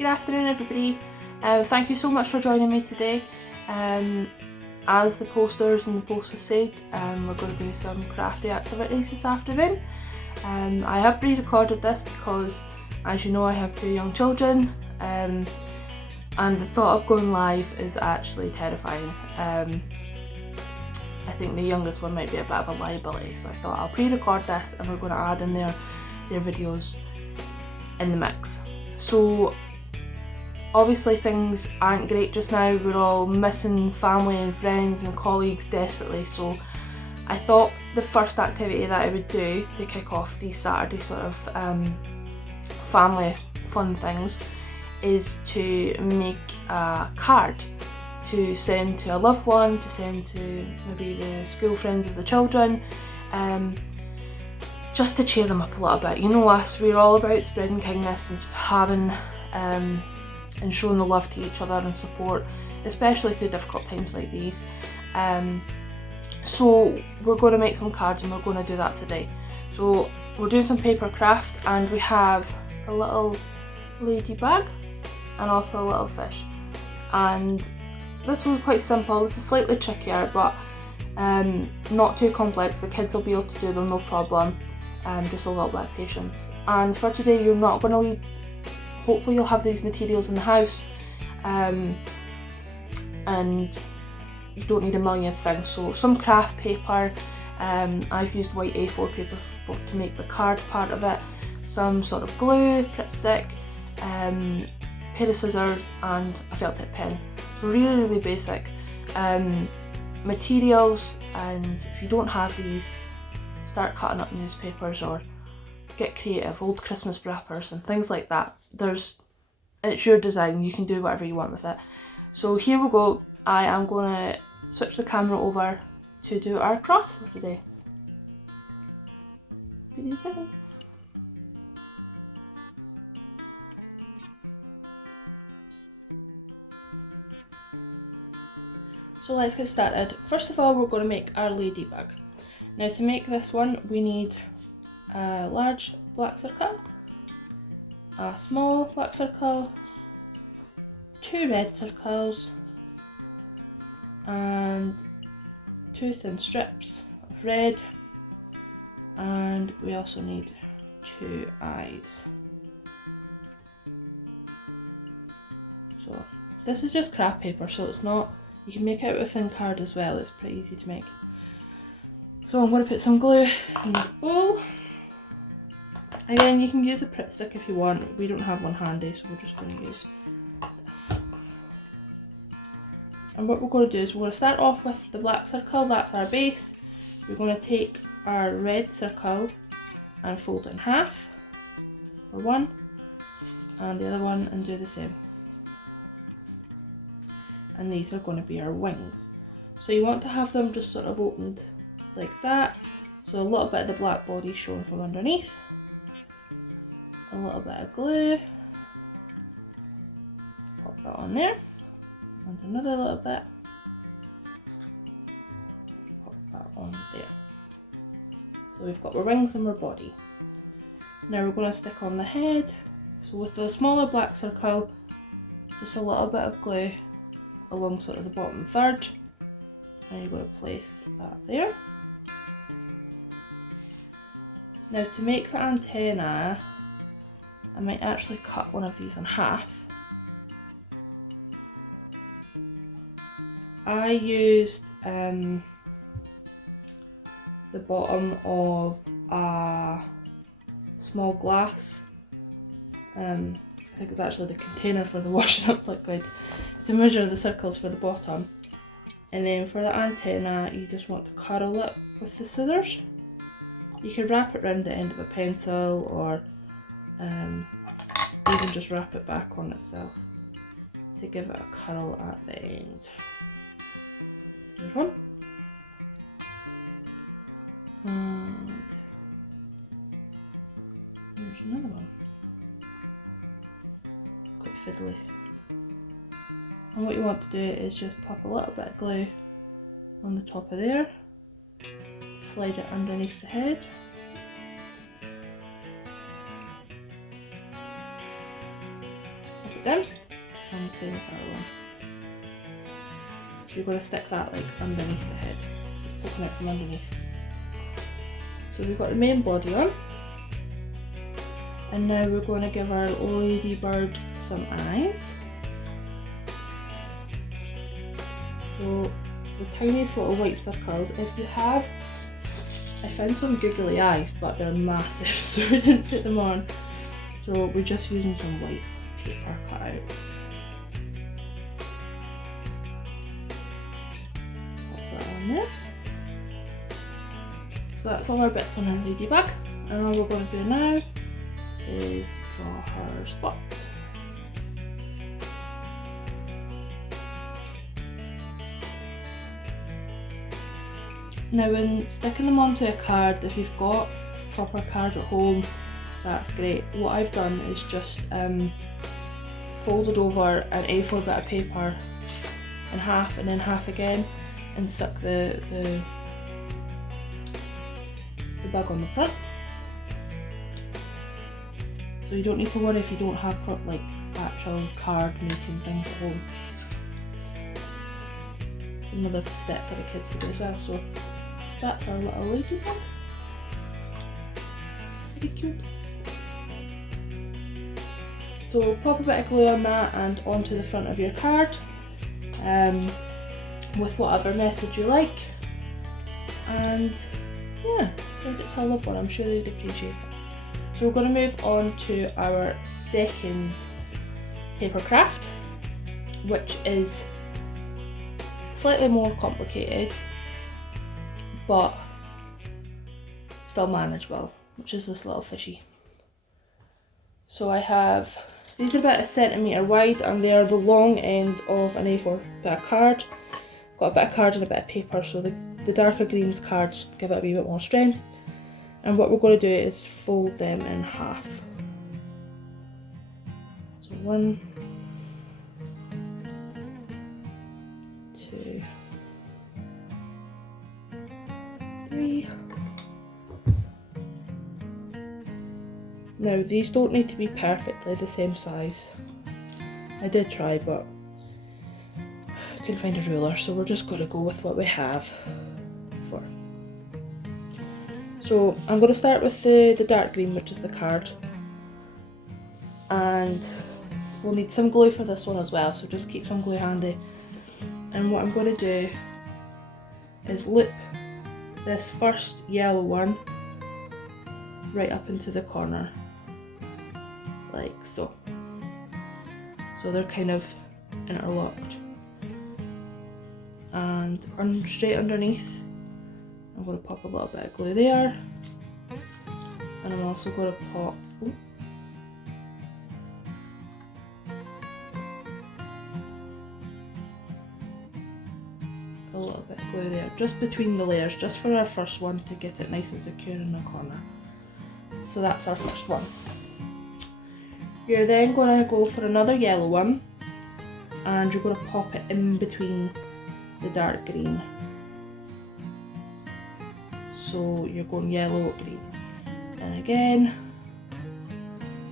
Good afternoon everybody. Thank you so much for joining me today. As the posters and the posts have said, we're going to do some crafty activities this afternoon. I have pre-recorded this because, as you know, I have 2 young children, and the thought of going live is actually terrifying. I think the youngest one might be a bit of a liability, so I thought I'll pre-record this and we're going to add in their videos in the mix. So obviously things aren't great just now, we're all missing family and friends and colleagues desperately, so I thought the first activity that I would do to kick off these Saturday sort of family fun things is to make a card to send to a loved one, to send to maybe the school friends of the children, just to cheer them up a little bit. You know us, we're all about spreading kindness and having and showing the love to each other and support, especially through difficult times like these. So we're going to make some cards and we're going to do that today. So we're doing some paper craft, and we have a little ladybug and also a little fish. And this one's quite simple. This is slightly trickier, but not too complex. The kids will be able to do them no problem. Just a little bit of patience. And for today, you're not going to leave. Hopefully you'll have these materials in the house, and you don't need a million things. So some craft paper, I've used white A4 paper to make the card part of it, some sort of glue, Pritt stick, pair of scissors and a felt tip pen. Really basic materials, and if you don't have these, start cutting up newspapers or get creative, old Christmas wrappers and things like that. It's your design, you can do whatever you want with it. So here we go. I am going to switch the camera over to do our crafts for today. Give me a second. So let's get started. First of all, we're going to make our ladybug. Now to make this one, we need a large black circle, a small black circle, 2 red circles, and 2 thin strips of red, and we also need 2 eyes. So this is just craft paper, so it's not, you can make it out with a thin card as well, it's pretty easy to make. So I'm going to put some glue in this bowl. Again, you can use a Pritt stick if you want. We don't have one handy, so we're just going to use this. And what we're going to do is we're going to start off with the black circle, that's our base. We're going to take our red circle and fold it in half for one, and the other one, and do the same. And these are going to be our wings. So you want to have them just sort of opened like that. So a little bit of the black body shown from underneath. A little bit of glue, pop that on there, and another little bit, pop that on there. So we've got our wings and our body. Now we're going to stick on the head. So with the smaller black circle, just a little bit of glue along sort of the bottom third, and you're going to place that there. Now to make the antenna, I might actually cut one of these in half. I used the bottom of a small glass, I think it's actually the container for the washing up liquid, to measure the circles for the bottom. And then for the antenna, you just want to curl it with the scissors. You can wrap it around the end of a pencil, or even just wrap it back on itself to give it a curl at the end. There's one. And there's another one. It's quite fiddly. And what you want to do is just pop a little bit of glue on the top of there, slide it underneath the head, it down, and the same with that one. So you're going to stick that like underneath the head, poking it from underneath. So we've got the main body on, and now we're going to give our ladybird some eyes. So the tiniest little white circles, if you have, I found some googly eyes but they're massive so we didn't put them on. So we're just using some white paper cut out. Pop that on there. So that's all our bits on our ladybug, and all we're going to do now is draw her spots. Now when sticking them onto a card, if you've got proper cards at home, that's great. What I've done is just folded over an A4 bit of paper in half and then half again, and stuck the bug on the front. So you don't need to worry if you don't have like actual card making things at home. Another step for the kids to do as well. So that's our little ladybug. Very cute. So pop a bit of glue on that and onto the front of your card, with whatever message you like, and yeah, send it to a loved one. I'm sure they'd appreciate it. So we're going to move on to our second paper craft, which is slightly more complicated but still manageable, which is this little fishy. So I have, these are about 1 centimetre wide and they are the long end of an A4 bit of card. Got a bit of card and a bit of paper, so the darker greens cards give it a wee bit more strength. And what we're going to do is fold them in half. So 1, 2, 3. Now these don't need to be perfectly the same size. I did try but I couldn't find a ruler, so we're just going to go with what we have for. So I'm going to start with the dark green, which is the card, and we'll need some glue for this one as well, so just keep some glue handy. And what I'm going to do is loop this first yellow one right up into the corner, like so. So they're kind of interlocked. And straight underneath, I'm going to pop a little bit of glue there, and I'm also going to pop a little bit of glue there, just between the layers, just for our first one to get it nice and secure in the corner. So that's our first one. You're then going to go for another yellow one, and you're going to pop it in between the dark green. So you're going yellow, green. And again,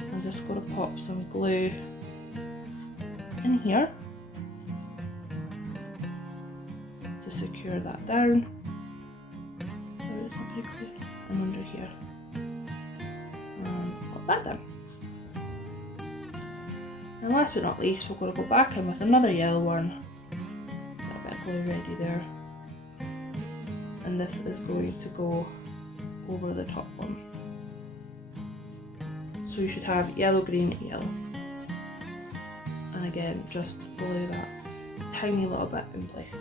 I'm just going to pop some glue in here to secure that down. Sorry, it's not very clear. And under here. And pop that down. And last but not least, we're going to go back in with another yellow one. Got a bit of glue ready there. And this is going to go over the top one. So you should have yellow, green, yellow. And again, just glue that tiny little bit in place.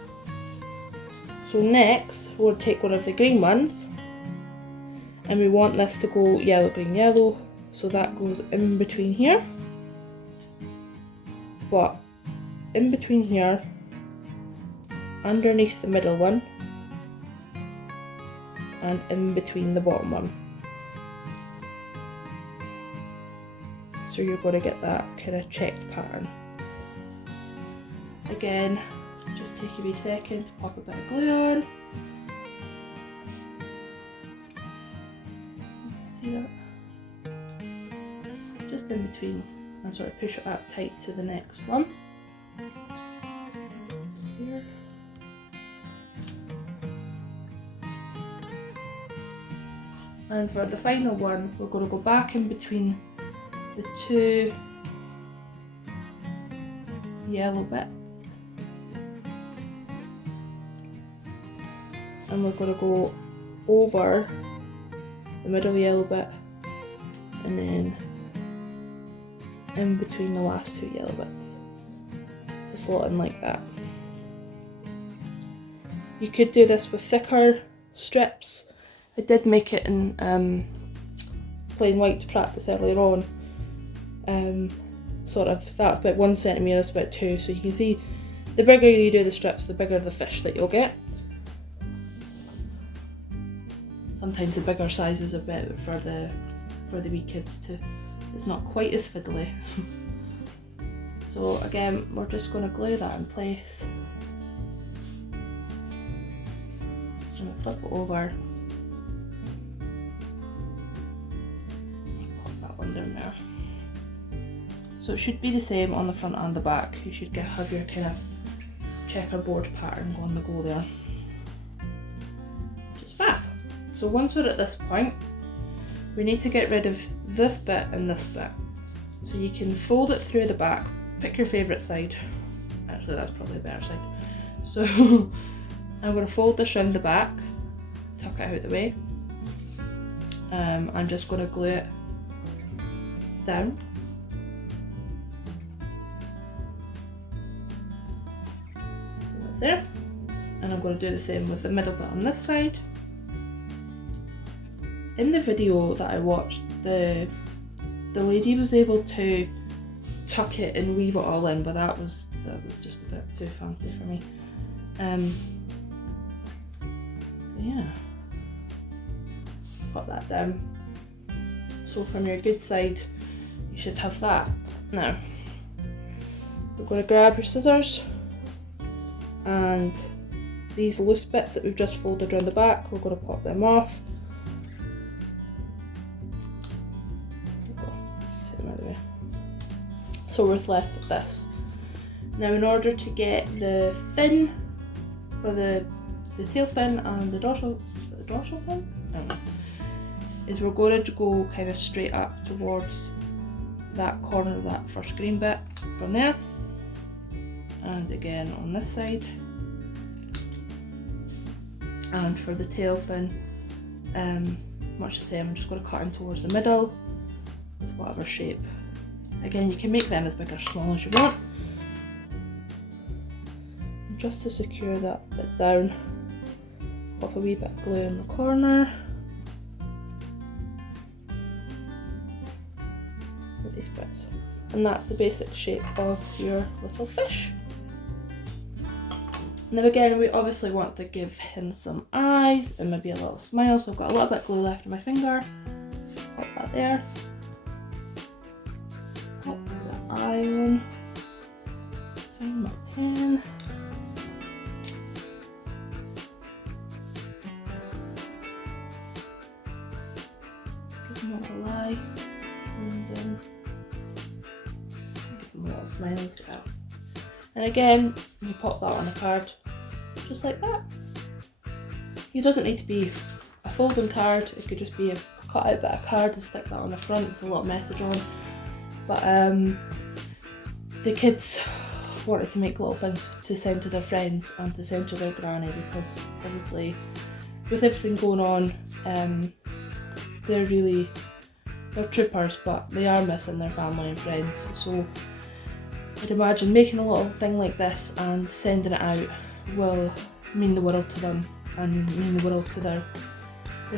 So next, we'll take one of the green ones, and we want this to go yellow, green, yellow. So that goes in between here. But in between here, underneath the middle one, and in between the bottom one. So you're going to get that kind of checked pattern. Again, just take a wee second to pop a bit of glue on. See that? Just in between and sort of push it up tight to the next one. Here. And for the final one, we're going to go back in between the two yellow bits, and we're going to go over the middle yellow bit and then in between the last two yellow bits to slot in like that. You could do this with thicker strips. I did make it in plain white to practice earlier on. Sort of, that's about 1 centimetre, that's about 2, so you can see the bigger you do the strips, the bigger the fish that you'll get. Sometimes the bigger sizes are better for the wee kids too. It's not quite as fiddly. So again, we're just going to glue that in place. And flip it over. Pop that one down there. So it should be the same on the front and the back. You should have your kind of checkerboard pattern on the go there. Just fab. So once we're at this point, we need to get rid of this bit and this bit. So you can fold it through the back, pick your favourite side. Actually, that's probably a better side. So I'm going to fold this round the back, tuck it out of the way. I'm just going to glue it down. So that's there. And I'm going to do the same with the middle bit on this side. In the video that I watched, the lady was able to tuck it and weave it all in, but that was just a bit too fancy for me. So yeah, put that down. So from your good side, you should have that. Now, we're going to grab your scissors and these loose bits that we've just folded around the back, we're going to pop them off. So we're left with this. Now in order to get the fin for the tail fin and the dorsal fin? I don't know. Is we're going to go kind of straight up towards that corner of that first green bit from there. And again on this side. And for the tail fin, much the same, I'm just going to cut in towards the middle with whatever shape. Again, you can make them as big or small as you want. And just to secure that bit down, pop a wee bit of glue in the corner. With these bits. And that's the basic shape of your little fish. Now again, we obviously want to give him some eyes and maybe a little smile, so I've got a little bit of glue left on my finger. Pop that there. Iron, find my pen. Give him a little eye, and then give him a little smile as well. And again, you pop that on a card, just like that. It doesn't need to be a folding card, it could just be a cut out bit of card and stick that on the front with a little message on. But the kids wanted to make little things to send to their friends and to send to their granny, because obviously with everything going on, they're troopers, but they are missing their family and friends. So I'd imagine making a little thing like this and sending it out will mean the world to them and mean the world to their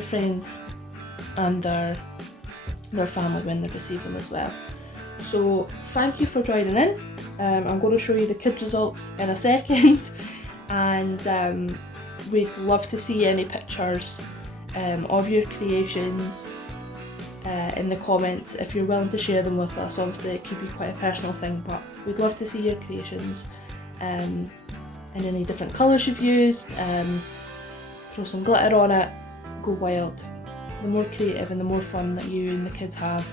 friends and their family when they receive them as well. So thank you for joining in. I'm going to show you the kids' results in a second, and we'd love to see any pictures of your creations in the comments if you're willing to share them with us. Obviously it could be quite a personal thing, but we'd love to see your creations in any different colours you've used. Throw some glitter on it, go wild. The more creative and the more fun that you and the kids have,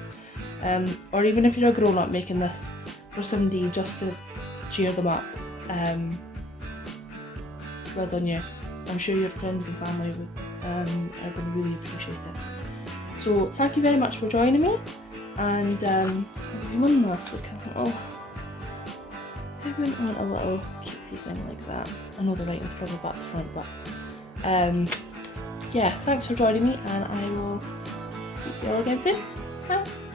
or even if you're a grown up making this for somebody just to cheer them up, well done you. I'm sure your friends and family are going to really appreciate it. So thank you very much for joining me, and I'll give you one last look at it. I wouldn't want a little cutesy thing like that. I know the writing's probably back to front, but yeah, thanks for joining me, and I will speak to you all again soon. Thanks.